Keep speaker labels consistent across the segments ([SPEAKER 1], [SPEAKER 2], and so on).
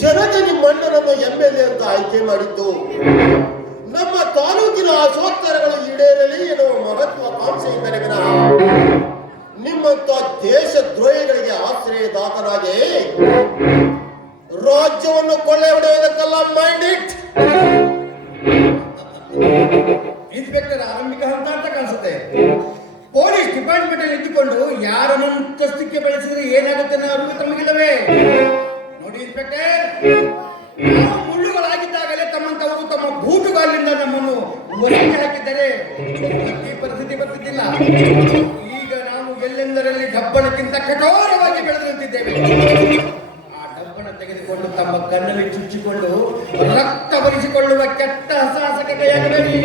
[SPEAKER 1] ಜನತೆ ನಿಮ್ಮಣ್ಣನನ್ನು M L A ಅಂತ ಆಯ್ಕೆ ಮಾಡಿದ್ದು. ನಮ್ಮ ತಾಲೂಕಿನ ಆಶೋತ್ತರಗಳು ಈಡೇರಲಿ ಎನ್ನುವ ಮಹತ್ವಾಕಾಂಕ್ಷೆಯಿಂದಲೇ ವಿನಃ ನಿಮ್ಮಂತ ದೇಶ ದ್ರೋಹಿಗಳಿಗೆ ಆಶ್ರಯದಾತನಾಗಿ ರಾಜ್ಯವನ್ನು ಕೊಳ್ಳೆ ಹೊಡೆಯುವುದಕ್ಕೆಲ್ಲ ಮೈಂಡ್ ಇಟ್
[SPEAKER 2] ಇನ್ಸ್ಪೆಕ್ಟರ್ ಆರಂಭಿಕ ಹಂತ ಅಂತ ಕಾಣಿಸುತ್ತೆ. ಪೊಲೀಸ್ ಡಿಪಾರ್ಟ್ಮೆಂಟ್ ಅಲ್ಲಿ ಇದ್ದುಕೊಂಡು ಯಾರ ಮಂತಸ್ತಕ್ಕೆ ಬೆಳೆಸಿದ್ರೆ ಏನಾಗುತ್ತೆ ಅನ್ನೋ ಅರಿವು ತಮಗಿಲ್ಲವೇ? ನೋಡಿ ಇನ್ಸ್ಪೆಕ್ಟರ್ ಮುಳ್ಳುಗಳಾಗಿದ್ದಾಗಲೇ ತಮ್ಮಂತವರು ತಮ್ಮ ಬೂಟುಗಾಲಿನಿಂದ ನಮ್ಮನ್ನು ಒಳಗೆ ಹಾಕಿದ್ದಾರೆ. ಈ ಪರಿಸ್ಥಿತಿ ಬರ್ತಿದ್ದಿಲ್ಲ ಈಗ ನಾವು ಎಲ್ಲೆಂದರಲ್ಲಿ ಡಬ್ಬಣಕ್ಕಿಂತ ಕಠೋರವಾಗಿ ಬೆಳೆದು ನಿಂತಿದ್ದೇವೆ ಆ ಡಬ್ಬಣ ತೆಗೆದುಕೊಂಡು ತಮ್ಮ ಕಣ್ಣಲ್ಲಿ ಚುಚ್ಚಿಕೊಂಡು ರಕ್ತ ಬರಿಸಿಕೊಳ್ಳುವ ಕೆಟ್ಟ ಅಸಾಹಸಕ್ಕೆ ಕೈಯಾಗಬೇಡಿ.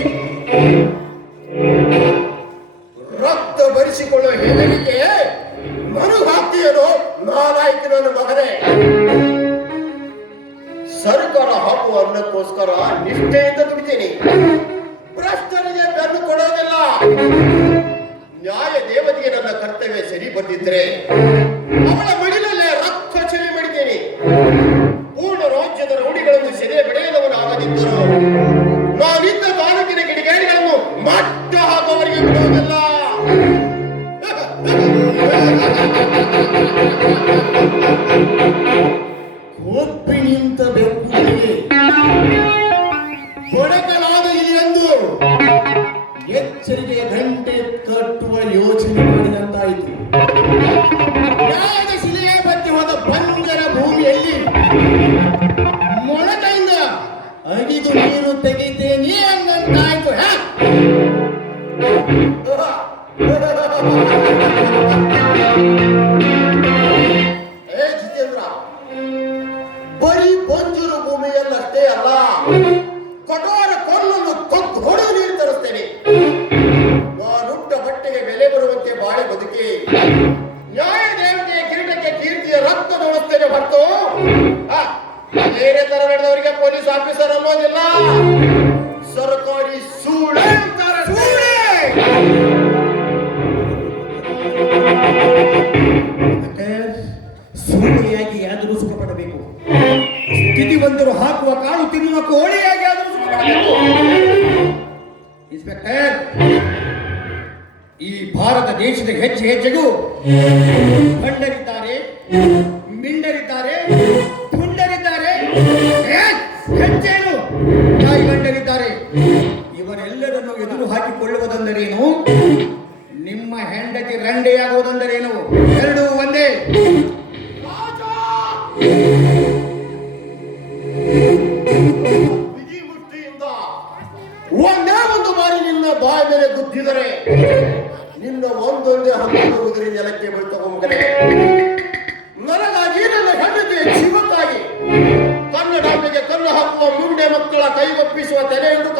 [SPEAKER 2] ಈ ಭಾರತ ದೇಶದ ಹೆಜ್ಜೆ ಹೆಜ್ಜೆಗೂ ಕಂಡರಿದ್ದಾರೆ ಮಿಂಡರಿದ್ದಾರೆ ಹೆಜ್ಜೇನು ತಾಯಿ ಗಂಡರಿದ್ದಾರೆ. ಇವರೆಲ್ಲರನ್ನು ಎದುರು ಹಾಕಿಕೊಳ್ಳುವುದೆಂದರೇನು? ನಿಮ್ಮ ಹೆಂಡತಿ ರಂಡೆಯಾಗುವುದೆಂದರೇನು? ಎರಡೂ ಒಂದೇ.
[SPEAKER 1] ಒಂದೇ ಒಂದು ಬಾರಿ ನಿನ್ನ ಬಾಯಿ ಮೇಲೆ ಗುದ್ದಿದರೆ ನಿನ್ನ ಒಂದೊಂದೇ ಹತ್ತು ಉದುರಿ ನೆಲಕ್ಕೆ ಬೀಳ್ತವ ಮಗನೇ ನನಗಾಗಿ ನನ್ನ ಹೆಂಡತಿಯ ಜೀವಕ್ಕಾಗಿ ಕನ್ನಡಾಂಬೆಗೆ ಕಲ್ಲು ಹಾಕುವ ಮುಂಡೆ ಮಕ್ಕಳ ಕೈಗೊಪ್ಪಿಸುವ ತಲೆ ಹುಡುಕ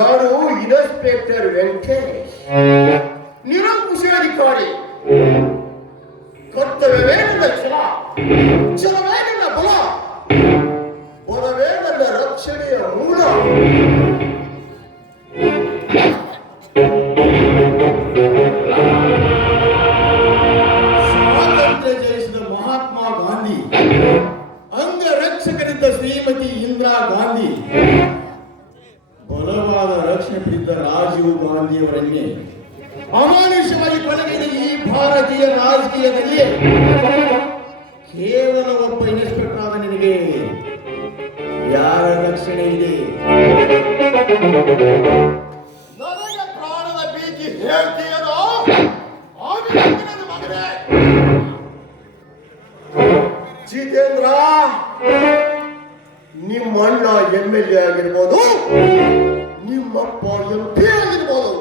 [SPEAKER 1] ನಾನು ಇನ್ಸ್ಪೆಕ್ಟರ್ ವೆಂಕಟೇಶ್. ನಿರಂಕುಶಾಧಿಕಾರಿ. ಕರ್ತವ್ಯವೇ ನನ್ನ ದೇವರಿಗೆ ಯಾರ ರಕ್ಷಣೆ ಇದೆ? ನನಗೆ ಪ್ರಾಣದ ಬೀಜಿ ಜಿತೇಂದ್ರ, ನಿಮ್ಮ ಅಣ್ಣ ಎಂ ಎಲ್ ಎ ಆಗಿರ್ಬೋದು, ನಿಮ್ಮಪ್ಪ ಎಂ ಪಿ ಆಗಿರ್ಬೋದು.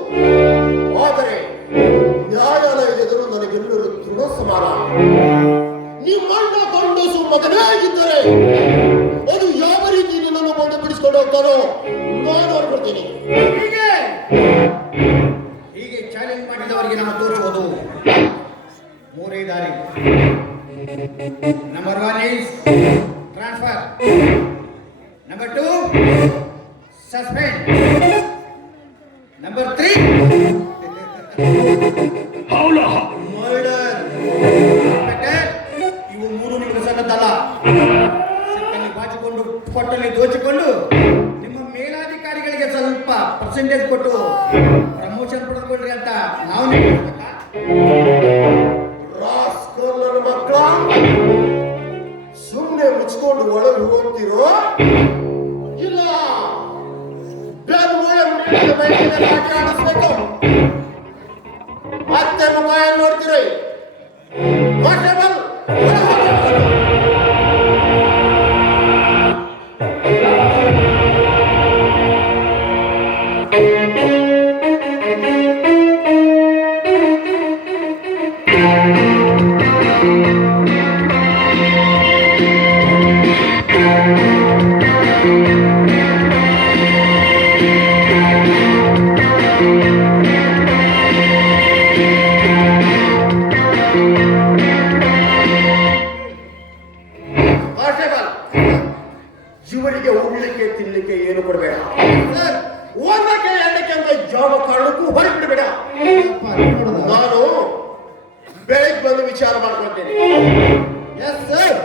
[SPEAKER 1] ಆದರೆ ನ್ಯಾಯಾಲಯದ ನನಗೆಲ್ಲರೂ ತುಂಬ ಸಮಾನ. ನಿಮ್ಮ ಮಗನೇ ಆಗಿದ್ದರೆ ಅದು ಯಾವ ರೀತಿ ನಿನ್ನನ್ನು ಬಂದು ಬಿಡಿಸ್ಕೊಂಡು ಹೋಗ್ತಾರೋ ನಾನು ನೋಡ್ಕೊಳ್ತೀನಿ
[SPEAKER 2] ಹೀಗೆ ಹೀಗೆ ಚಾಲೆಂಜ್ ಮಾಡಿದವರಿಗೆ ನಾವು ತೋರಿಸೋದು ಮೂರೇ ದಾರಿ. Number one is transfer number two suspend number three ದೋಚಿಕೊಂಡು ನಿಮ್ಮ ಮೇಲಾಧಿಕಾರಿಗಳಿಗೆ ಸ್ವಲ್ಪ ಪರ್ಸೆಂಟೇಜ್ ಕೊಟ್ಟು ಪ್ರಮೋಷನ್ ಪಡೆದುಕೊಳ್ಳ್ರಿ ಅಂತ ನಾವು
[SPEAKER 1] ಮಕ್ಕಳ ಸುಮ್ಮನೆ ಮುಚ್ಕೊಂಡು ಒಳಗೆ ಹೋಗ್ತಿರೋ ಇಲ್ಲ. ಏನು ಕೊಡಬೇಡ?
[SPEAKER 2] ಜಾಬ್
[SPEAKER 1] ಕಾರ್ಡಕ್ಕೂ ಎರಡಕ್ಕೆ ಅಂತ ಯಾವ ಕಾರಣಕ್ಕೂ ಹೊರಬಿಡಬೇಡ
[SPEAKER 2] ಅಪ್ಪ,
[SPEAKER 1] ನಾನು ಬೆಳಗ್ಗೆ ಬಂದು ವಿಚಾರ ಮಾಡ್ಕೊಳ್ತೇನೆ.
[SPEAKER 2] ಎಸ್ ಸರ್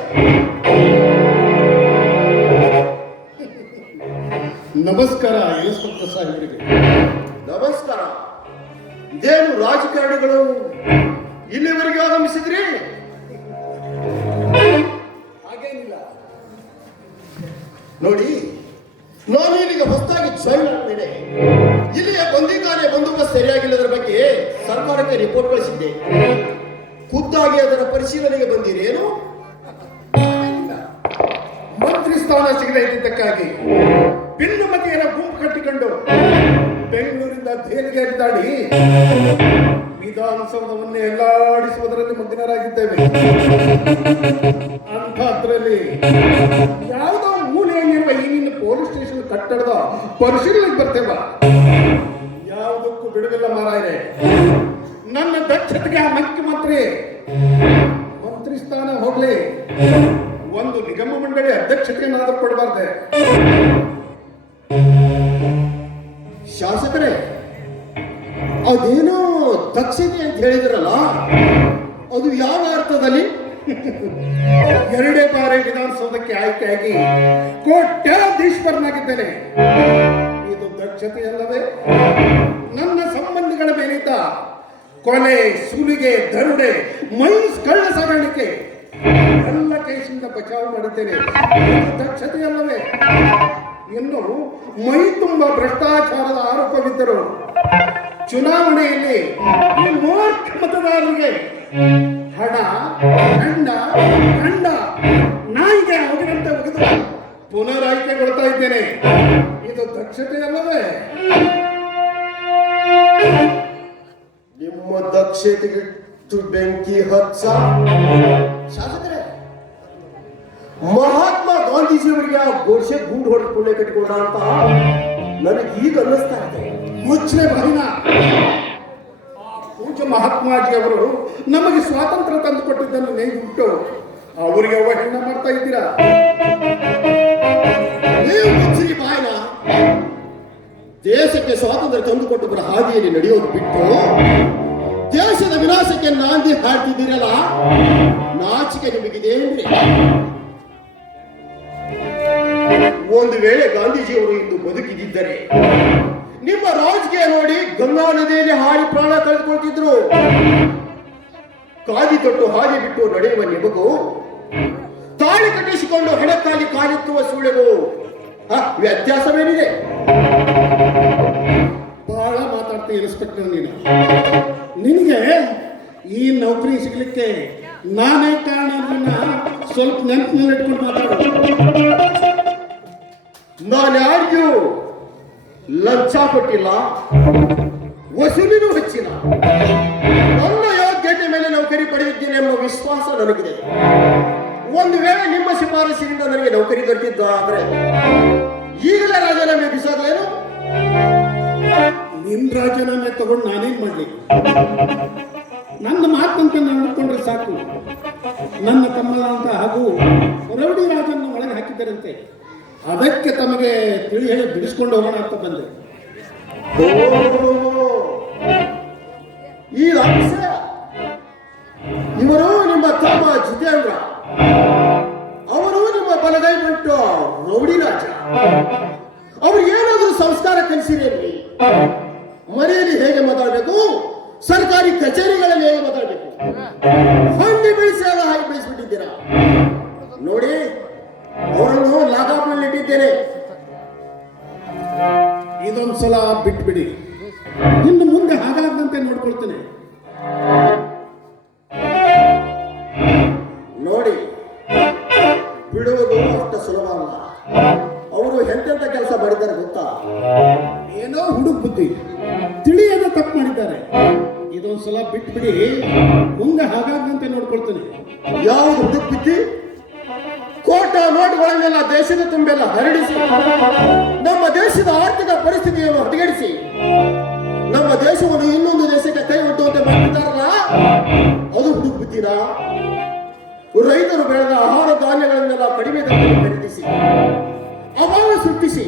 [SPEAKER 3] ನಮಸ್ಕಾರ ಇನ್ಸ್ಪೆಕ್ಟರ್ ಸಾಹೇಬರಿಗೆ
[SPEAKER 1] ನಮಸ್ಕಾರ. ಇದೇನು ರಾಜಕಾರಣಿಗಳು ಇಲ್ಲಿವರೆಗೆ ಆಗಮಿಸಿದ್ರಿ?
[SPEAKER 2] ಹಾಗೇನಿಲ್ಲ.
[SPEAKER 1] ನೋಡಿ ನಾನು ಇಲ್ಲಿಗೆ ಹೊಸದಾಗಿ ಜಾಯಿನ್ ಆಗ್ತೇನೆ ಇಲ್ಲಿಯ ಬಂದಿಖಾನೆ ಬಂದೋಬಸ್ತ್ ಸರಿಯಾಗಿಲ್ಲದರ ಬಗ್ಗೆ ಸರ್ಕಾರಕ್ಕೆ ರಿಪೋರ್ಟ್ ಕಳಿಸಿದ್ದೆ. ಖುದ್ದಾಗಿ ಅದರ ಪರಿಶೀಲನೆಗೆ ಬಂದಿರೇನು
[SPEAKER 3] ಮಂತ್ರಿ ಸ್ಥಾನ ಸಿಗದಕ್ಕಾಗಿ ಇದ್ದಿದ್ದಕ್ಕಾಗಿ ಭಿನ್ನಮತಿಯರ ಗುಂಪು ಕಟ್ಟಿಕೊಂಡು ಬೆಂಗಳೂರಿಂದ ದೇಣಿಗೆ ಅಡ್ಡಾಡಿ ವಿಧಾನಸೌಧವನ್ನೇ ಎಲ್ಲಾಡಿಸುವುದರಲ್ಲಿ ಮಗ್ನರಾಗಿದ್ದೇವೆ. ಅಂಥದ್ರಲ್ಲಿ ಯಾವುದೋ ಮೂಲೆಯಲ್ಲಿರುವ ಈ ನಿನ್ನ ಪೊಲೀಸ್ ಸ್ಟೇಷನ್ ಕಟ್ಟಡದ ಪರಿಶೀಲನೆಗೆ ಬರ್ತೇವ. ಯಾವುದಕ್ಕೂ ಬಿಡುವಿಲ್ಲ ಮಾರಾಯರೆ. ನನ್ನ ದಕ್ಷತೆಗೆ ಆ ಮುಖ್ಯಮಂತ್ರಿ ಮಂತ್ರಿ. ಸ್ಥಾನ ಹೋಗ್ಲಿ. ಒಂದು ನಿಗಮ ಮಂಡಳಿ ಅಧ್ಯಕ್ಷತೆಯನ್ನಾದ್ರೂ ಕೊಡಬಾರ್ದೆ.
[SPEAKER 1] ಶಾಸಕರೇ, ಅದೇನೋ ದಕ್ಷತೆ ಅಂತ ಹೇಳಿದ್ರಲ್ಲ, ಅದು ಯಾವ ಅರ್ಥದಲ್ಲಿ?
[SPEAKER 3] ಎರಡೇ ಬಾರಿ ವಿಧಾನಸೌಧಕ್ಕೆ ಆಯ್ಕೆಯಾಗಿ ಕೋಟ್ಯಾಧೀಶ್ವರನಾಗಿದ್ದೇನೆ. ಇದು ದಕ್ಷತೆಯಲ್ಲವೇ ನನ್ನ ಸಂಬಂಧಿಗಳ ಮೇಲಿದ್ದ ಕೊಲೆ, ಸುಲಿಗೆ, ದರುಡೆ ಮೈನ್ಸ್ ಕಳ್ಳ ಸಾಗಾಣಿಕೆ, ಎಲ್ಲ ಕೇಸಿಂದ ಬಚಾವ್ ಮಾಡುತ್ತೇನೆ ಇದು ದಕ್ಷತೆಯಲ್ಲವೇ ಇನ್ನು ಮೈ ತುಂಬ ಭ್ರಷ್ಟಾಚಾರದ ಆರೋಪವಿದ್ದರು, ಚುನಾವಣೆಯಲ್ಲಿ ಈ ಮೂರ್ಖ ಮತದಾರರಿಗೆ ಹಣ ಗಂಡ ಗಂಡ ನಾಯಿಗೆ ಅವರಂತೆ ಒಗೆದು ಪುನರಾಯ್ಕೆ ಕೊಡ್ತಾ ಇದ್ದೇನೆ. ಇದು ದಕ್ಷತೆ ಅಲ್ಲವೇ?
[SPEAKER 1] ನಿಮ್ಮ ದಕ್ಷತೆಗೆ ಬೆಂಕಿ ಹಚ್ಚ ಶಾಸಕರೇ. ಮಹಾತ್ಮ ಗಾಂಧೀಜಿಯವರಿಗೆ ಆ ಗೋಡ್ಸೆ ಗುಂಡು ಹೊಡೆದುಕೊಂಡೆ ಕಟ್ಟಿಕೊಂಡ ಅಂತ ನನಗೆ ಈಗ ಅನ್ನಿಸ್ತಾ ಇದೆ.
[SPEAKER 3] ಮುಚ್ಚನೆ ಬಾಯಿನ ಆ ಪೂಜ್ಯ ಮಹಾತ್ಮಾಜಿ ಅವರು ನಮಗೆ ಸ್ವಾತಂತ್ರ್ಯ ತಂದು ಕೊಟ್ಟಿದ್ದನ್ನು ನೆನಪಿಟ್ಟು ಅವರಿಗೆ ಅವಹೇಳನ ಮಾಡ್ತಾ ಇದ್ದೀರಾ?
[SPEAKER 1] ದೇಶಕ್ಕೆ ಸ್ವಾತಂತ್ರ್ಯ ತಂದುಕೊಟ್ಟವರ ಹಾದಿಯಲ್ಲಿ ನಡೆಯೋದು ಬಿಟ್ಟು ದೇಶದ ವಿನಾಶಕ್ಕೆ ನಾಂದಿ ಹಾಡ್ತಿದ್ದೀರಲ್ಲ? ನಾಚಿಕೆ ನಿಮಗಿದೆ ಒಂದು ವೇಳೆ ಗಾಂಧೀಜಿಯವರು ಇಂದು ಬದುಕಿದ್ದರೆ ನಿಮ್ಮ ರಾಜಕೀಯ ನೋಡಿ ಗಂಗಾ ನದಿಯಲ್ಲಿ ಹಾಡಿ ಪ್ರಾಣ ಕಳೆದುಕೊಳ್ತಿದ್ರು. ಕಾದಿ ತೊಟ್ಟು ಹಾದಿ ಬಿಟ್ಟು ನಡೆಯುವ ನಿಮಗು ತಾಳಿ ಕಟ್ಟಿಸಿಕೊಂಡು ಹೆಣಕ್ಕಾಗಿ ಕಾಲಿತ್ತುವ ಸುಳ್ಳೆಗೂ ವ್ಯತ್ಯಾಸವೇನಿದೆ?
[SPEAKER 3] ಬಹಳ ಮಾತಾಡ್ತೀನಿ ಇನ್ಸ್ಪೆಕ್ಟರ್ ನೀನು. ನಿನಗೆ ಈ ನೌಕರಿ ಸಿಗ್ಲಿಕ್ಕೆ ನಾನೇ ಕಾರಣ ಸ್ವಲ್ಪ ನೆನಪಿನಲ್ಲಿ ಇಟ್ಕೊಂಡು ಮಾತಾಡೋದು
[SPEAKER 1] ನಾನು ಯಾರಿಗೂ ಲಂಚ ಕೊಟ್ಟಿಲ್ಲ, ವಸೂಲಿನೂ ಹೆಚ್ಚಿಲ್ಲ. ನನ್ನ ಯೋಗ್ಯತೆ ಮೇಲೆ ನೌಕರಿ ಪಡೆದಿದ್ದೇನೆ ಎಂಬ ವಿಶ್ವಾಸ ನನಗಿದೆ. ಒಂದು ವೇಳೆ ನಿಮ್ಮ ಶಿಫಾರಸಿನಿಂದ ನನಗೆ ನೌಕರಿ ದೊರೆತಿದ್ದಾದ್ರೆ ಈಗಲೇ ರಾಜೀನಾಮೆ ಬಿಸಾದೇನು
[SPEAKER 3] ನಿಮ್ ರಾಜೀನಾಮೆ ತಗೊಂಡು ನಾನೇನ್ ಮಾಡ್ಲಿ? ನನ್ನ ಮಾತಂತ ನಡೆದುಕೊಂಡ್ರೆ ಸಾಕು. ನನ್ನ ತಮ್ಮನಾದಂತ ಹಾಗೂ ರೌಡಿ ರಾಜನ್ನು ಒಳಗೆ ಹಾಕಿದ್ದರಂತೆ. ಅದಕ್ಕೆ ತಮಗೆ ತಿಳಿ ಹೇಳಿ ಬಿಡಿಸ್ಕೊಂಡು ಹೋಗೋಣ ಅಂತ ಬಂದೆ.
[SPEAKER 1] ಈ ಅಂಶ ಇವರು ನಿಮ್ಮ ತಮ್ಮ ಜಿತೇಂದ್ರ. ಅವರು ನಿಮ್ಮ ಬಲಗೈ ಬಿಟ್ಟು ರೌಡಿ ರಾಜ. ಅವ್ರು ಏನಾದರೂ ಸಂಸ್ಕಾರ ಕಲಿಸಿರಿ ಅಲ್ಲಿ. ಮನೆಯಲ್ಲಿ ಹೇಗೆ ಮಾತಾಡಬೇಕು? ಸರ್ಕಾರಿ ಕಚೇರಿಗಳಲ್ಲಿ ಹೇಗೆ ಮಾತಾಡಬೇಕು? ಹಣ್ಣಿ ಬೆಳೆಸಿ ಹಾಗೆ ಬೆಳೆಸ್ಬಿಟ್ಟಿದ್ದೀರಾ? ನೋಡಿ ಅವರನ್ನು ಲಾಗಾಪ್ನಲ್ಲಿ ಇಟ್ಟಿದ್ದೇನೆ.
[SPEAKER 3] ಇದೊಂದ್ಸಲ ಬಿಟ್ಬಿಡಿ. ಇನ್ನು ಮುಂದೆ ಹಾಗಾಗದಂತೆ ನೋಡ್ಕೊಳ್ತೇನೆ.
[SPEAKER 1] ನೋಡಿ, ಬಿಡುವುದು ಅಷ್ಟು ಸುಲಭ ಅಲ್ಲ. ಅವರು ಎಂತೆಂತ ಕೆಲಸ ಮಾಡಿದ್ದಾರೆ ಗೊತ್ತಾ?
[SPEAKER 3] ಏನೋ ಹುಡುಕ್ ಬುದ್ಧಿ. ತಿಳಿಯದ ತಪ್ಪು ಮಾಡಿದ್ದಾರೆ. ಇದೊಂದ್ಸಲ ಬಿಟ್ಬಿಡಿ. ಮುಂದೆ ಹಾಗಾಗದಂತೆ ನೋಡ್ಕೊಳ್ತೇನೆ.
[SPEAKER 1] ಯಾವ ಹುಡುಕ್ ಬಿದ್ದಿ ಕೋಟ ನೋಟುಗಳನ್ನೆಲ್ಲ ದೇಶದ ತುಂಬೆಲ್ಲ ಹರಡಿಸಿ. ನಮ್ಮ ದೇಶದ ಆರ್ಥಿಕ ಪರಿಸ್ಥಿತಿಯನ್ನು ಹದಗೆಡಿಸಿ. ನಮ್ಮ ದೇಶವನ್ನು ಇನ್ನೊಂದು ದೇಶಕ್ಕೆ ಕೈ ಒಡ್ಡುವಂತೆ ಮಾಡಿದ್ದಾರಲ್ಲ, ಅದು ಹುಡುಕುತ್ತೀರ ರೈತರು ಬೆಳೆದ ಆಹಾರ ಧಾನ್ಯಗಳನ್ನೆಲ್ಲ ಕಡಿಮೆ ದರದಲ್ಲಿ ಖರೀದಿಸಿ, ಅಭಾವ ಸೃಷ್ಟಿಸಿ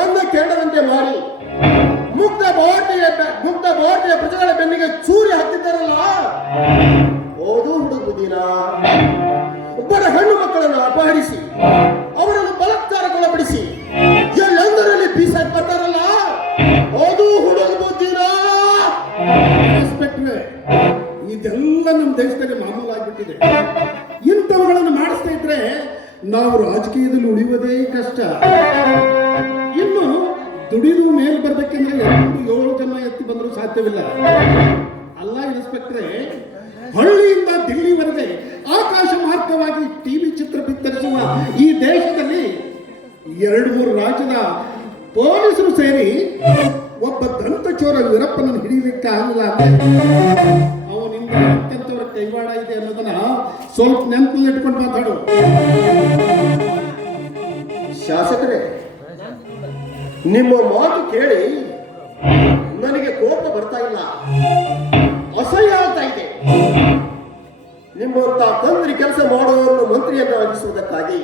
[SPEAKER 1] ಒಂದು ಕೆಂಡದಂತೆ ಮಾರಿ ಮುಕ್ತ ಭಾರತೀಯ ಮುಕ್ತ ಭಾರತೀಯ ಪ್ರಜೆಗಳ ಬೆನ್ನಿಗೆ ಚೂರಿ ಹತ್ತಿದ್ದಾರಲ್ಲ ಓದು ಹುಡುಗುದಿನ ಬಡ ಹೆಣ್ಣು ಮಕ್ಕಳನ್ನು ಅಪಹರಿಸಿ, ಅವರನ್ನು ಬಲಾತ್ಕಾರಗೊಳಪಡಿಸಿ, ಎಲ್ಲೆಂದರಲ್ಲಿ ಬೀಸಕ್ ಬರ್ತಾರಲ್ಲ ಅದು ಹುಡುಗರು
[SPEAKER 3] ಇನ್ಸ್ಪೆಕ್ಟ್ರೆ ಇದೆಲ್ಲ ನಮ್ಮ ದೇಶದಲ್ಲಿ ಮಾಮೂಲಾಗಿಬಿಟ್ಟಿದೆ. ಇಂಥವುಗಳನ್ನು ಮಾಡಿಸ್ತಾ ಇದ್ರೆ ನಾವು ರಾಜಕೀಯದಲ್ಲಿ ಉಳಿಯುವುದೇ ಕಷ್ಟ. ಇನ್ನು ದುಡಿದು ಮೇಲೆ ಬರ್ಬೇಕೆಂದ್ರೆ ಎರಡು ಏಳು ಜನ ಎತ್ತಿ ಬಂದರೂ ಸಾಧ್ಯವಿಲ್ಲ. ಅಲ್ಲ, ಇನ್ಸ್ಪೆಕ್ಟ್ರೆ ಹಳ್ಳಿಯಿಂದ ದಿಲ್ಲಿವರೆಗೆ ಆಕಾಶ ಮಾರ್ಗವಾಗಿ ಟಿವಿ ಚಿತ್ರ ಬಿತ್ತರಿಸುವ ಈ ದೇಶದಲ್ಲಿ ಎರಡು ಮೂರು ರಾಜ್ಯದ ಪೊಲೀಸರು ಸೇರಿ ಒಬ್ಬ ದಂತಚೋರ ವೀರಪ್ಪನನ್ನು ಹಿಡಿಯಲಿಕ್ಕೆ ಆಗಲ್ಲ. ಅವನಿಂದ ಅತ್ಯಂತವರ ಕೈವಾಡ ಇದೆ ಅನ್ನೋದನ್ನ ಸ್ವಲ್ಪ ನೆನಪಲ್ಲಿ ಇಟ್ಕೊಂಡು ಮಾತಾಡು.
[SPEAKER 1] ಶಾಸಕರೇ, ನಿಮ್ಮ ಮಾತು ಕೇಳಿ ನನಗೆ ಕೋಪ ಬರ್ತಾ ಇಲ್ಲ. ಅಸಹ್ಯ ಆಗ್ತಾ ಇದೆ ನಿಮ್ಮಂತ ತಂದ್ರಿ ಕೆಲಸ ಮಾಡುವವರನ್ನು ಮಂತ್ರಿಯನ್ನು ಆಗಿಸುವುದಕ್ಕಾಗಿ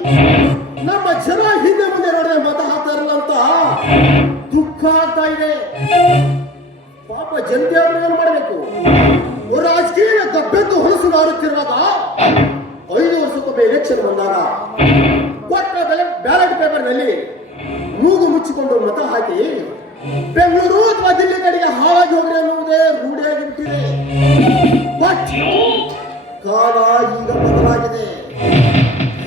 [SPEAKER 1] ನಮ್ಮ ಜನ ಹಿಂದೆ ಮುಂದೆ ನೋಡಿದ್ರೆ ಮತ ಹಾಕ್ತಾರಲ್ಲ ಅಂತ ದುಃಖ ಆಗ್ತಾ ಇದೆ. ಪಾಪ ಜನತೆ ಮಾಡಬೇಕು? ರಾಜಕೀಯ ಕಬ್ಬೆದ್ದು ಹೊಲಸು ಮಾರುತ್ತಿರುವಾಗ ಐದು ವರ್ಷಕ್ಕೊಮ್ಮೆ ಎಲೆಕ್ಷನ್ ಬಂದಾಗ ಕೊಟ್ಟ ಬೆಲೆ ಬ್ಯಾಲೆಟ್ ಪೇಪರ್ನಲ್ಲಿ ಮೂಗು ಮುಚ್ಚಿಕೊಂಡು ಮತ ಹಾಕಿ ಬೆಂಗಳೂರು ಅಥವಾ ದಿಲ್ಲಿ ಕಡೆಗೆ ಹಾಳಾಗಿ ಹೋಗ್ರಿ ಅನ್ನುವುದೇ ರೂಢಿಯಾಗಿ ಬಿಟ್ಟಿದೆ ಬಟ್ ಕಾಲ ಈಗ ಬದಲಾಗಿದೆ.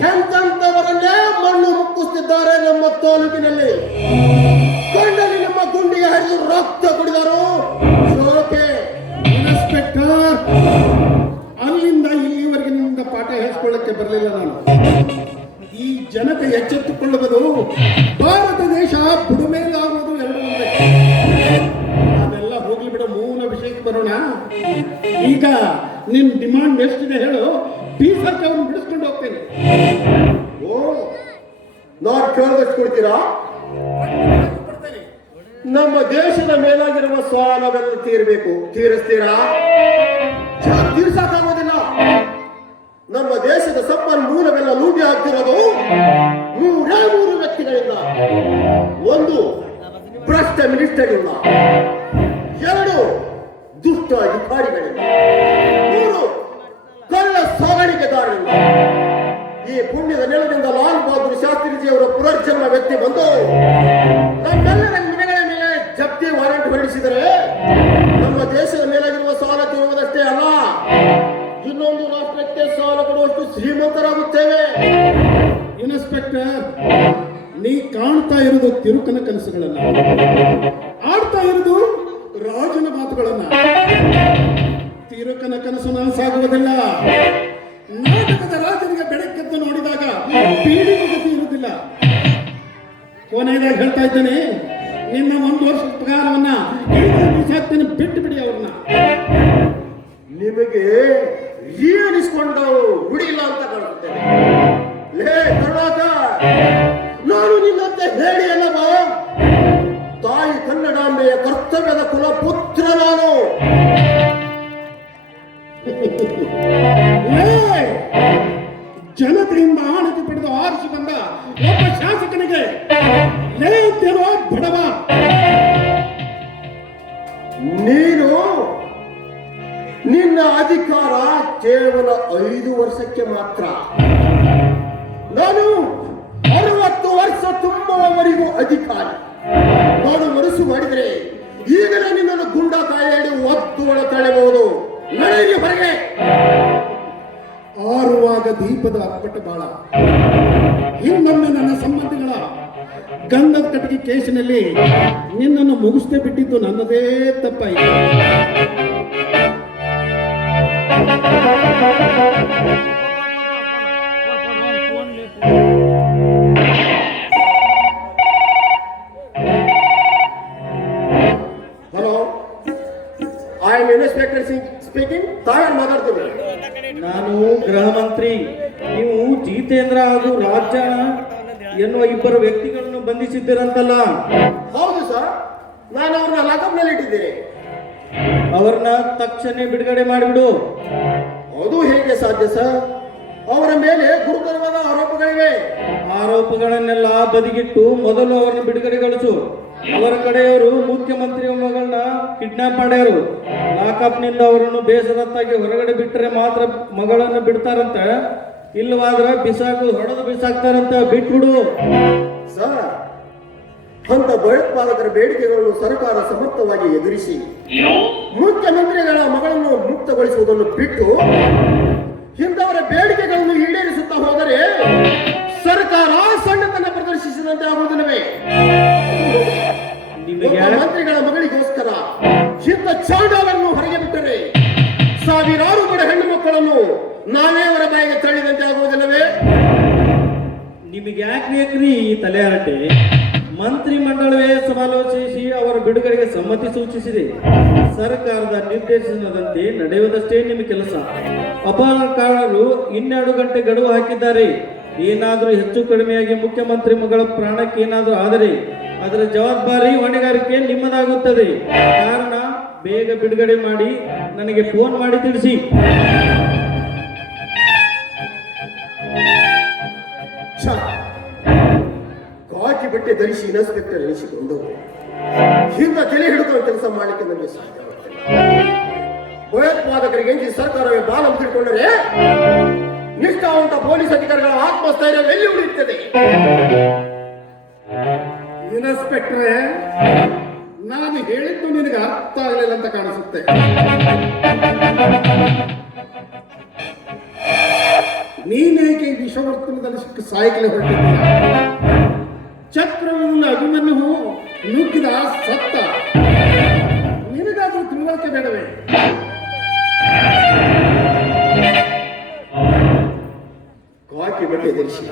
[SPEAKER 1] ಎಂತವರನ್ನೇ ಮಣ್ಣು ಮುಕ್ಕಿಸುತ್ತಿದ್ದಾರೆ ನಮ್ಮ ತಾಲೂಕಿನಲ್ಲಿ? ಕಂಡಲ್ಲಿ ನಮ್ಮ ಗುಂಡಿಗೆ ಹರಿದು ರಕ್ತ ಕುಡಿದರು.
[SPEAKER 3] ಇನ್ಸ್ಪೆಕ್ಟರ್, ಅಲ್ಲಿಂದ ಇಲ್ಲಿವರೆಗೆ ನಿಮ್ಮಿಂದ ಪಾಠ ಹೇಳ್ಕೊಳ್ಳಕ್ಕೆ ಬರಲಿಲ್ಲ ನಾನು. ಈ ಜನತೆ ಎಚ್ಚೆತ್ತುಕೊಳ್ಳುವುದು
[SPEAKER 1] ದೇಶದ ಮೇಲಾಗಿರುವ ಸಾಲವೆಲ್ಲ ತೀರಬೇಕು. ತೀರಿಸ್ತೀರಾ? ತೀರ್ಸಾಕಾಗೋದಿಲ್ಲ. ನಮ್ಮ ದೇಶದ ಸಂಪನ್ಮೂಲವೆಲ್ಲ ಲೂಟಿ ಆಗ್ತಿರೋದು ನೂರೇ ಮೂರು ವ್ಯಕ್ತಿಗಳಿಂದ. ಒಂದು ಭ್ರಷ್ಟ ಇಲ್ಲ ಎರಡು ದುಷ್ಟ ಅಧಿಕಾರಿಗಳಿಂದ. ಮೂರು ಕಳ್ಳ ಸಾಗಾಣಿಕೆದಾರರಿಂದ ಈ ಪುಣ್ಯದ ನೆಲದಿಂದ ಲಾಲ್ ಬಹದ್ದೂರ್ ಶಾಸ್ತ್ರಿಜಿಯವರ ಪುನರ್ಜನ್ಮ ವ್ಯಕ್ತಿ ಬಂದು ಹೊರಡಿಸಿದರೆ ನಮ್ಮ ದೇಶದ ಮೇಲಾಗಿರುವ ಸಾಲ ತೀರುವುದಷ್ಟೇ ಅಲ್ಲ, ಇನ್ನೊಂದು ರಾಷ್ಟ್ರಕ್ಕೆ ಸಾಲ ಕೊಡುವಷ್ಟು ಶ್ರೀಮಂತರಾಗುತ್ತೇವೆ.
[SPEAKER 3] ಇನ್ಸ್ಪೆಕ್ಟರ್, ನೀ ಕಾಣ್ತಾ ಇರೋದು ತಿರುಕನ ಕನಸುಗಳನ್ನ. ಆಡ್ತಾ ಇರೋದು ರಾಜನ ಮಾತುಗಳನ್ನ. ತಿರುಕನ ಕನಸು ನನಸಾಗುವುದಿಲ್ಲ ನಾಟಕದ ರಾಜನಿಗೆ ಬೆಳಕೆದ್ದು ನೋಡಿದಾಗ ಪೀಡಿತ ಗತಿ ಇರುವುದಿಲ್ಲ. ಕೊನೆಯದಾಗಿ ಹೇಳ್ತಾ ಇದ್ದೇನೆ ನಿನ್ನ ಒಂದು ವರ್ಷದ ಪಗಾರವನ್ನ ಬಿಟ್ಟು ಬಿಡಿ ಅವ್ರನ್ನ.
[SPEAKER 1] ನಿಮಗೆ ಏನಿಸ್ಕೊಂಡು ಬಿಡಿಲ್ಲ ಅಂತ ಕಾಣುತ್ತೆ. ಲೇ ಕರ್ನಾಟಕ ನಾನು ನಿನ್ನಂತೆ ಹೇಳಿ ಅಲ್ಲವ ತಾಯಿ ಕನ್ನಡಾಂಬೆಯ ಕರ್ತವ್ಯದ ಕುಲಪುತ್ರ ನಾನು.
[SPEAKER 3] ಜನತೆಯಿಂದ ಆಣತಿ ಪಡೆದು ಆರಿಸಿ ಬಂದ ಒಬ್ಬ ಶಾಸಕನಿಗೆ ಬಡವ
[SPEAKER 1] ನೀನು ನಿನ್ನ ಅಧಿಕಾರ ಕೇವಲ ಐದು ವರ್ಷಕ್ಕೆ ಮಾತ್ರ. ನಾನು ಅರವತ್ತು ವರ್ಷ ತುಂಬುವವರೆಗೂ ಅಧಿಕಾರ. ನಾನು ಮನಸ್ಸು ಮಾಡಿದರೆ ಈಗಲೇ ನಿನ್ನನ್ನು ಗುಂಡ ಕಾಯಿಯಲ್ಲಿ ಒಳ ತಳೆಬಹುದು ನಡೆಯಿರಿ ಹೊರಗೆ.
[SPEAKER 3] ಆರುವಾಗ ದೀಪದ ಅಪ್ಪಟ ಬಾಳ. ಇನ್ನೊಮ್ಮೆ ನನ್ನ ಸಂಬಂಧಿಗಳ ಗಂಧದ ಕಟ್ಟಿಗೆ ಕೇಸಿನಲ್ಲಿ ನಿನ್ನನ್ನು ಮುಗಿಸದೆ ಬಿಟ್ಟಿದ್ದು ನನ್ನದೇ ತಪ್ಪಾಯಿತು.
[SPEAKER 4] ಬಂಧಿಸಿದ್ದೀರಂತಲ್ಲ
[SPEAKER 1] ಹೌದು ಸರ್. ನಾನು ಅವ್ರನ್ನ ಲಾಕಪ್ನಲ್ಲಿ ಇಟ್ಟಿದ್ದೀನಿ.
[SPEAKER 4] ಅವ್ರನ್ನ ತಕ್ಷಣ ಬಿಡುಗಡೆ ಮಾಡಿಬಿಡು.
[SPEAKER 1] ಅದು ಹೇಗೆ ಸಾಧ್ಯ ಸರ್? ಅವರ ಮೇಲೆ ಗುರುತರವಾದ ಆರೋಪಗಳಿವೆ.
[SPEAKER 4] ಆರೋಪಗಳನ್ನೆಲ್ಲ ಬದಿಗಿಟ್ಟು ಮೊದಲು ಅವರನ್ನು ಬಿಡುಗಡೆಗೊಳಿಸು. ಅವರ ಕಡೆಯವರು ಮುಖ್ಯಮಂತ್ರಿ ಮಗಳನ್ನ ಕಿಡ್ನಾಪ್ ಮಾಡ್ಯಾರು. ಲಾಕಪ್ನಿಂದ ಅವರನ್ನು ಬೇಸರತ್ತಾಗಿ ಹೊರಗಡೆ ಬಿಟ್ಟರೆ ಮಾತ್ರ ಮಗಳನ್ನು ಬಿಡ್ತಾರಂತೆ. ಇಲ್ಲವಾದ್ರೆ ಬಿಸಾಕು ಹೊಡೆದು ಬಿಸಾಕ್ತಾರಂತ. ಬಿಟ್ಬಿಡು.
[SPEAKER 1] ಸರ್ ಅಂತ ಭಯೋತ್ಪಾದಕರ ಬೇಡಿಕೆಗಳನ್ನು ಸರ್ಕಾರ ಸಮರ್ಥವಾಗಿ ಎದುರಿಸಿ ಮುಖ್ಯಮಂತ್ರಿಗಳ ಮಗಳನ್ನು ಮುಕ್ತಗೊಳಿಸುವುದನ್ನು ಬಿಟ್ಟು ಇಂಥವರ ಬೇಡಿಕೆಗಳನ್ನು ಈಡೇರಿಸುತ್ತಾ ಹೋದರೆ ಸರ್ಕಾರ ಸಣ್ಣತನ ಪ್ರದರ್ಶಿಸಿದಂತೆ ಆಗುವುದಿಲ್ಲವೇ? ಮಂತ್ರಿಗಳ ಮಗಳಿಗೋಸ್ಕರ ಇಂಥ ಚಾಂಡಾಲನ್ನು ಹೊರಗೆ ಬಿಟ್ಟರೆ ಸಾವಿರಾರು ಬಡ ಹೆಣ್ಣು ಮಕ್ಕಳನ್ನು ನಾವೇ ಅವರ ಬಾಯಿಗೆ ತಳ್ಳಿದಂತೆ ಆಗುವುದಿಲ್ಲವೇ?
[SPEAKER 4] ನಿಮಗೆ ಯಾಕೆ ಬೇಕ್ರಿ ಈ ತಲೆಹರಟೆ ಮಂತ್ರಿ ಮಂಡಳವೇ ಸಮಾಲೋಚಿಸಿ ಅವರ ಬಿಡುಗಡೆಗೆ ಸಮ್ಮತಿ ಸೂಚಿಸಿದೆ. ಸರ್ಕಾರದ ನಿರ್ದೇಶನದಂತೆ ನಡೆಯುವುದಷ್ಟೇ ನಿಮ್ಮ ಕೆಲಸ. ಅಪಹರಣಕಾರರು ಇನ್ನೆರಡು ಗಂಟೆ ಗಡುವು ಹಾಕಿದ್ದಾರೆ. ಏನಾದರೂ ಹೆಚ್ಚು ಕಡಿಮೆಯಾಗಿ ಮುಖ್ಯಮಂತ್ರಿ ಮಗಳ ಪ್ರಾಣಕ್ಕೆ ಏನಾದರೂ ಆದರೆ ಅದರ ಜವಾಬ್ದಾರಿ ಹೊಣೆಗಾರಿಕೆ ನಿಮ್ಮದಾಗುತ್ತದೆ. ಕಾರಣ ಬೇಗ ಬಿಡುಗಡೆ ಮಾಡಿ ನನಗೆ ಫೋನ್ ಮಾಡಿ ತಿಳಿಸಿ.
[SPEAKER 1] ಛ! ಕಾಕಿ ಬಟ್ಟೆ ಧರಿಸಿ ಇನ್ಸ್ಪೆಕ್ಟರ್ ಎನಿಸಿಕೊಂಡು, ಹಿಂದ ತಲೆ ಹಿಡಿದು ಕೆಲಸ ಮಾಡಲಿಕ್ಕೆ ನಮಗೆ ಸಾಧ್ಯ ಭಯೋತ್ಪಾದಕರಿಗೆ ಸರ್ಕಾರವೇ ಬಾಲ ಮುಗಿದುಕೊಂಡರೆ ನಿಷ್ಠಾವಂತ ಪೊಲೀಸ್ ಅಧಿಕಾರಿಗಳ ಆತ್ಮಸ್ಥೈರ್ಯ ಎಲ್ಲಿ ಉಳಿಯುತ್ತದೆ?
[SPEAKER 3] ಇನ್ಸ್ಪೆಕ್ಟ್ರೆ, ನಾನು ಹೇಳಿದ್ದು ನಿನಗೆ ಅರ್ಥ ಆಗಲಿಲ್ಲ ಅಂತ ಕಾಣಿಸುತ್ತೆ. ನೀನೇಕೆ ವಿಶ್ವವರ್ತನದಲ್ಲಿ ಸಿಕ್ಕ ಸಾಯ್ಕಲೆ ಚಕ್ರವನ್ನು ಅಭಿಮನ್ಯು ನುಗ್ಗಿದ ಸತ್ತ. ನಿನಗಾದ್ರೂ ತಿಳುವಳಿಕೆ ಬೇಡವೇ?
[SPEAKER 1] ಕಾಕಿ ಬಟ್ಟೆ ಧರಿಸಿ.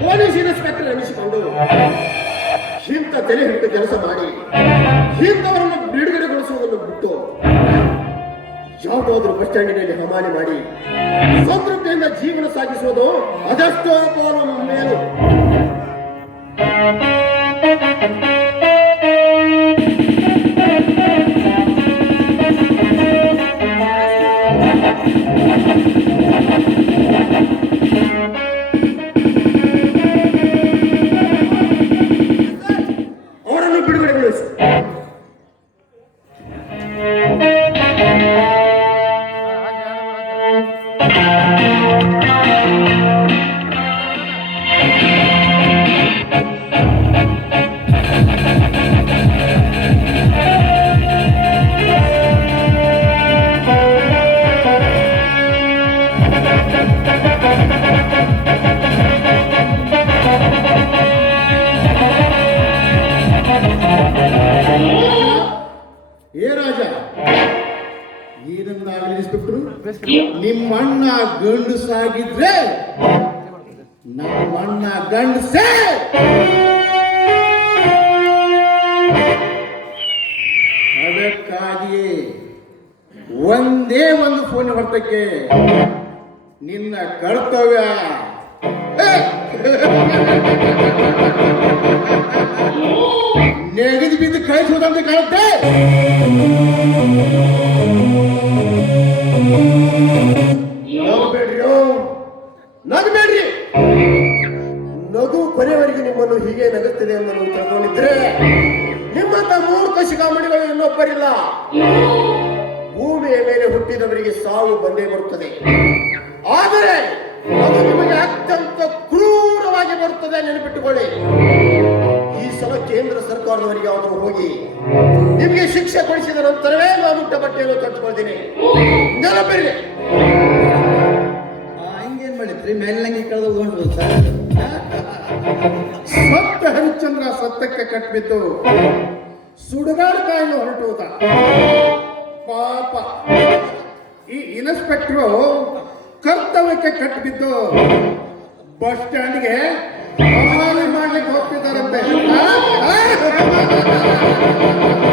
[SPEAKER 1] ಪೊಲೀಸ್ ಇನ್ಸ್ಪೆಕ್ಟರ್ ಎನಿಸಿಕೊಂಡು ಇಂಥ ತಲೆ ಹಿಡಿದು ಕೆಲಸ ಮಾಡಿ ಇಂಥವರನ್ನು ಬಿಡುಗಡೆಗೊಳಿಸುವುದನ್ನು ಬಿಟ್ಟು ಯಾವುದಾದ್ರೂ ಬಸ್ ಸ್ಟ್ಯಾಂಡಿನಲ್ಲಿ ಹಮಾಲಿ ಮಾಡಿ ಸಂತೃಪ್ತಿಯಿಂದ ಜೀವನ ಸಾಗಿಸುವುದು ಅದಷ್ಟೋ ಮೇಲು. ಅವರನ್ನು ಬಿಡುಗಡೆಗೊಳಿಸು
[SPEAKER 3] ಇನ್ಸ್ಪೆಕ್ಟ್ರು ನಿಮ್ಮ ಅಣ್ಣ ಗಂಡಸಾಗಿದ್ರೆ ನಮ್ಮ ಅಣ್ಣ ಗಂಡಸೇ. ಅದಕ್ಕಾಗಿಯೇ ಒಂದೇ ಒಂದು ಫೋನ್ ಹೊರತಕ್ಕೆ ನಿನ್ನ ಕರ್ತವ್ಯ. ನೆಗೆದು ಬಿದ್ದು ಕಳಿಸುವುದಂತೆ ಕಾಣುತ್ತೆ.
[SPEAKER 1] ನಗಬೇಡ್ರಿ ನಗಬೇಡ್ರಿ. ನಗು ಕೊನೆಯವರೆಗೆ ನಿಮ್ಮನ್ನು ಹೀಗೆ ನಗುತ್ತದೆ ಎಂದು ನೀವು ತಿಳ್ಕೊಂಡಿದ್ರೆ ನಿಮ್ಮಂತ ಮೂರ್ಖ ಶಿಖಾಮಣಿಗಳು ಇನ್ನೊಬ್ಬರಿಲ್ಲ. ಭೂಮಿಯ ಮೇಲೆ ಹುಟ್ಟಿದವರಿಗೆ ಸಾವು ಬಂದೇ ಬರುತ್ತದೆ. ಆದರೆ, ಅದು ನಿಮಗೆ ಅತ್ಯಂತ ಕ್ರೂರವಾಗಿ ಬರುತ್ತದೆ, ನೆನಪಿಟ್ಟುಕೊಳ್ಳಿ. ಈ ಸಲ ಕೇಂದ್ರ ಸರ್ಕಾರದವರಿಗೆ ಆದರೂ ಹೋಗಿ ನಿಮಗೆ ಶಿಕ್ಷೆ ಕೊಡಿಸಿದ ನಂತರವೇ ನಾನು ಮುಟ್ಟ ಬಟ್ಟೆಯನ್ನು ತಟ್ಕೊಳ್ತೀನಿ ನೆನಪಿರಲಿ.
[SPEAKER 2] ಹಂಗೇನ್ ಮಾಡಿದ್ರಿ ಮೇಲ್ನಂಗಿ ಕಳೆದು ಸರ್
[SPEAKER 3] ಸತ್ತ ಹರಿಶ್ಚಂದ್ರ ಸತ್ತಕ್ಕೆ ಕಟ್ಬಿತ್ತು. ಸುಡುಗಾಡು ಕಾಯಿಲೆ ಹೊರಟುವುದ ಪಾಪ. ಈ ಇನ್ಸ್ಪೆಕ್ಟ್ರು ಕರ್ತವ್ಯಕ್ಕೆ ಕಟ್ಬಿದ್ದು. ಬಸ್ ಸ್ಟ್ಯಾಂಡ್ಗೆ ಮಾಡ್ಲಿಕ್ಕೆ ಹೋಗ್ತಿದ್ದಾರಂತೆ?